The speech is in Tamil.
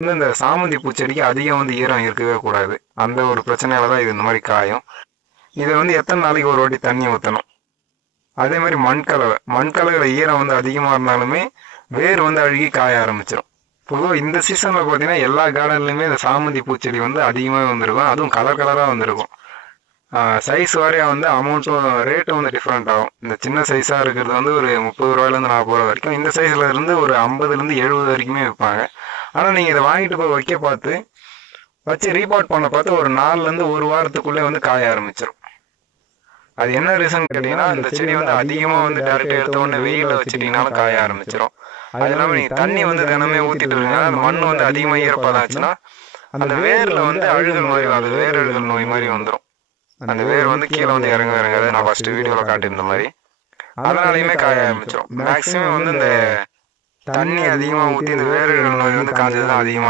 வந்து இந்த சாமந்தி பூச்செடிக்கு அதிகம் வந்து ஈரம் இருக்கவே கூடாது. அந்த ஒரு பிரச்சனையால தான் இது இந்த மாதிரி காயும். இதை வந்து எத்தனை நாளைக்கு ஒரு வாட்டி தண்ணி ஊற்றணும். அதே மாதிரி மண்கலவையில் ஈரம் வந்து அதிகமாக இருந்தாலுமே வேர் வந்து அழுகி காய ஆரம்பிச்சிடும். பொதுவாக இந்த சீசனில் பார்த்தீங்கன்னா எல்லா கார்டன்லையுமே இந்த சாமந்தி பூச்செடி வந்து அதிகமாக வந்திருக்கும். அதுவும் கலர் கலராக வந்திருக்கும். சைஸ் வாரியாக வந்து அமௌண்ட்டும் ரேட்டும் வந்து டிஃப்ரெண்ட் ஆகும். இந்த சின்ன சைஸாக இருக்கிறது வந்து ஒரு 30 ரூபாயிலேருந்து 40 ரூபா வரைக்கும், இந்த சைஸில் இருந்து ஒரு 50லேருந்து 70 வரைக்குமே விற்பாங்க. ஆனால் நீங்கள் இதை வாங்கிட்டு போய் வைக்க பார்த்து வச்சு ரீபாட் பண்ண பார்த்து ஒரு 4லேருந்து 1 வாரத்துக்குள்ளே வந்து காய ஆரம்பிச்சிடும். அது என்ன ரீசன் கேட்டிங்கன்னா, இந்த செடி வந்து அதிகமாக வந்து டேரெக்டாக எடுத்த உடனே வெயிலில் வச்சுட்டிங்கனாலும் காய ஆரம்பிச்சிடும். அது இல்லாமல் நீங்கள் தண்ணி வந்து தினமே ஊற்றிட்டு இருக்கீங்கன்னா அந்த மண் வந்து அதிகமாக ஈரப்பதம் ஆச்சுன்னா அந்த வேரில் வந்து அழுகல் மாதிரி அது வேர் அழுகல் நோய் மாதிரி வந்துடும். அந்த வேர் வந்து கீழே வந்து இறங்காது. நான் ஃபஸ்ட்டு வீடியோவில் காட்டியிருந்த மாதிரி அதனாலையுமே காய ஆரம்பிச்சிடும். மேக்ஸிமம் வந்து இந்த தண்ணி அதிகமாக ஊற்றி இந்த வேர் அழுகல் நோய் வந்து காய்ச்சல் தான் அதிகமாக